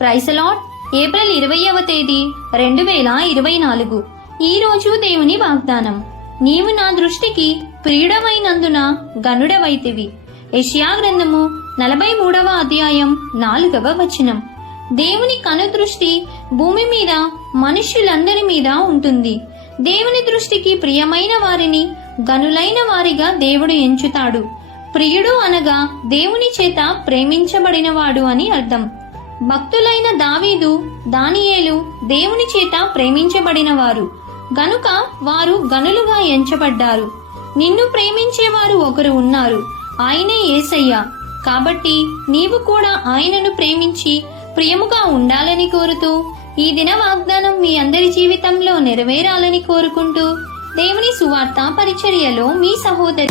ప్రైసలాట్ April ఇరవయవ తేదీ రెండు వేల ఇరవై నాలుగు. ఈ రోజు దేవుని వాగ్దానం. నీవు నా దృష్టికి ప్రియుడమైనందున గనుడవైతివి యెషయా గ్రంథము నలభై మూడవ అధ్యాయం నాలుగవ వచనం. దేవుని కనుదృష్టి భూమి మీద మనుష్యులందరి మీద ఉంటుంది. దేవుని దృష్టికి ప్రియమైన వారిని గనులైన వారిగా దేవుడు ఎంచుతాడు. ప్రియుడు అనగా దేవుని చేత ప్రేమించబడినవాడు అని అర్థం. భక్తులైన దావీదు దానియేలు దేవుని చేత ప్రేమించబడినవారు. గనుక వారు గనులుగా ఎంచబడ్డారు. నిన్ను ప్రేమించేవారు ఒకరు ఉన్నారు ఆయనే ఏసయ్య. కాబట్టి నీవు కూడా ఆయనను ప్రేమించి ప్రియముగా ఉండాలని కోరుతూ ఈ దిన వాగ్దానం మీ అందరి జీవితంలో నెరవేరాలని కోరుకుంటూ దేవుని సువార్త పరిచర్యలో మీ సహోదరి